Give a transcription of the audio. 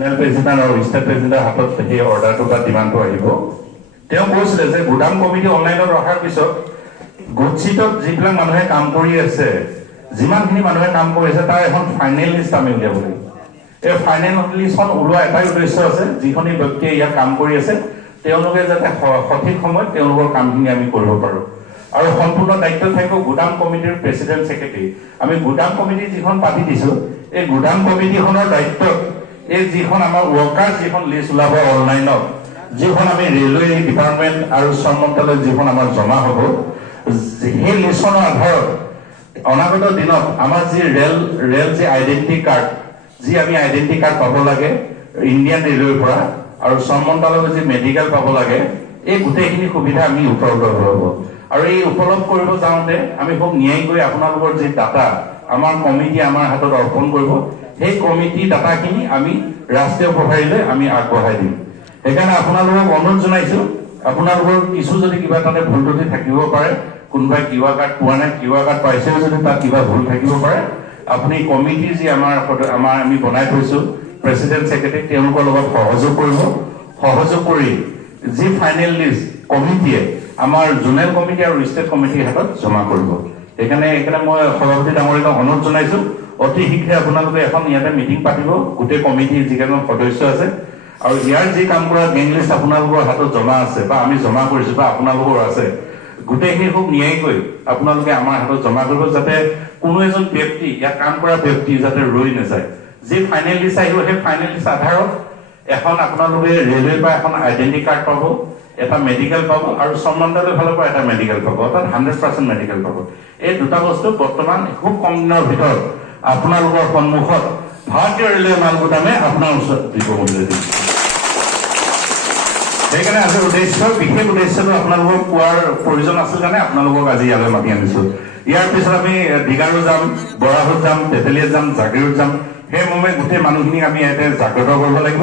Zonal president আৰু state প্ৰেচিডেণ্টৰ হাতত সেই অৰ্ডাৰটো বা ডিমাণ্ডটো আহিব। তেওঁ কৈছিলে যে গুদাম কমিটি অনলাইনত ৰখাৰ পিছত গুডচিটত যিবিলাক মানুহে কাম কৰি আছে, যিমানখিনি মানুহে কাম কৰি আছে তাৰ এখন ফাইনেল লিষ্ট আমি উলিয়াব লাগিব। এই ফাইনেল লিষ্টখন ওলোৱা এটাই উদ্দেশ্য আছে, যিখিনি ব্যক্তিয়ে ইয়াত কাম কৰি আছে তেওঁলোকে যাতে সঠিক সময়ত তেওঁলোকৰ কামখিনি আমি কৰিব পাৰোঁ। আৰু সম্পূৰ্ণ দায়িত্ব থাকিব গুদাম কমিটিৰ প্ৰেচিডেণ্ট ছেক্ৰেটাৰী। আমি গুদাম কমিটি যিখন পাতি দিছোঁ, এই গুদাম কমিটিখনৰ দায়িত্বত এই যিখন আমাৰ ৱৰ্কাৰ্ছ যিখন লিষ্ট ওলাব অনলাইনত, যিখন আমি ৰেলৱে ডিপাৰ্টমেণ্ট আৰু শ্ৰম মন্ত্ৰালয়ত যিখন আমাৰ জমা হ'ব, সেই লিষ্টখনৰ আধাৰত অনাগত দিনত আমাৰ যি ৰেল যি আইডেণ্টিটি কাৰ্ড, যি আমি আইডেণ্টিটি কাৰ্ড পাব লাগে ইণ্ডিয়ান ৰেলৱেৰ পৰা, আৰু শ্ৰম মন্ত্ৰালয়ৰ যি মেডিকেল পাব লাগে, এই গোটেইখিনি সুবিধা আমি উপলব্ধ হ'ব। আৰু এই উপলব্ধ কৰিব যাওঁতে আমি খুব ন্যায়কৈ আপোনালোকৰ যি ডাটা আমাৰ কমিটি আমাৰ হাতত অৰ্পণ কৰিব, সেই কমিটি ডাটাখিনি আমি ৰাষ্ট্ৰীয় প্ৰভাৰীলৈ আমি আগবঢ়াই দিম। সেইকাৰণে আপোনালোকক অনুৰোধ জনাইছোঁ, আপোনালোকৰ কিছু যদি কিবা তাতে ভুল ত্ৰুটি থাকিব পাৰে, কোনোবাই কিউআৰ কাৰ্ড পোৱা নাই, কিউআৰ কাৰ্ড পাইছেও যদি তাত কিবা ভুল থাকিব পাৰে, আপুনি কমিটি যি আমাৰ আমি বনাই থৈছোঁ প্ৰেচিডেণ্ট ছেক্ৰেটাৰী, তেওঁলোকৰ লগত সহযোগ কৰিব। সহযোগ কৰি যি ফাইনেল লিষ্ট কমিটিয়ে আমাৰ জোনেল কমিটি আৰু ষ্টেট কমিটিৰ হাতত জমা কৰিব। সেইকাৰণে মই সভাপতি ডাঙৰীয়াক অনুৰোধ জনাইছোঁ, অতি শীঘ্ৰে আপোনালোকে এখন ইয়াতে মিটিং পাতিব, গোটেই কমিটিৰ যিকেইজন সদস্য আছে, আৰু ইয়াৰ যি কাম কৰা গেং লিষ্ট আপোনালোকৰ হাতত জমা আছে বা আমি জমা কৰিছোঁ বা আপোনালোকৰ আছে, গোটেইখিনি খুব ন্যায়কৈ আপোনালোকে আমাৰ হাতত জমা কৰিব, যাতে কোনো এজন ব্যক্তি ইয়াত কাম কৰা ব্যক্তি যাতে ৰৈ নাযায়। যি ফাইনেল লিষ্ট আহিব, সেই ফাইনেল লিষ্ট আধাৰত এখন আপোনালোকে ৰেলৱেৰ পৰা এখন আইডেণ্টিটি কাৰ্ড পাব, এটা মেডিকেল পাব, আৰু শ্ৰম মন্ত্ৰালয়ৰ ফালৰ পৰা এটা মেডিকেল পাব, অৰ্থাৎ 100% মেডিকেল পাব। এই দুটা বস্তু বৰ্তমান খুব কম দিনৰ ভিতৰত আপোনালোকৰ সন্মুখত ভাৰতীয় ৰেলৱে মাল গুদামে আপোনাৰ ওচৰত দিব বুলি দিছে। সেইকাৰণে আজিৰ বিশেষ উদ্দেশ্যটো আপোনালোকক কোৱাৰ প্ৰয়োজন আছিল কাৰণে আপোনালোকক আজি ইয়ালৈ মাতি আনিছোঁ। ইয়াৰ পিছত আমি দীঘাৰো যাম, বৰাহত যাম, তেতেলীত যাম, জাগিৰোড যাম। সেই মৰ্মে গোটেই মানুহখিনিক আমি ইয়াতে জাগ্ৰত কৰিব লাগিব।